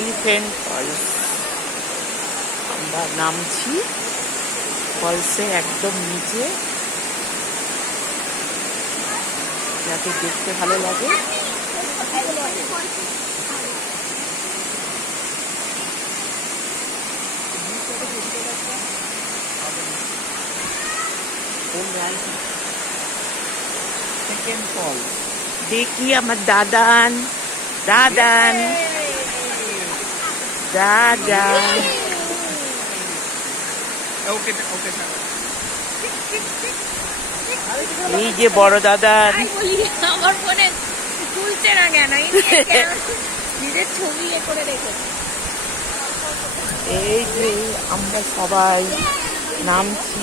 Elephant false. আমরা নামছি ফলসের একদম নিচে, যাতে দেখতে ভালো লাগে। সেকেন্ড ফলস দেখি আমার দাদান দাদান দাদান। এই যে বড় দাদান, আমার ফোনে তুলছে না কেন, নিজের ছবি করে রেখেছে। এই যে আমরা সবাই নামছি।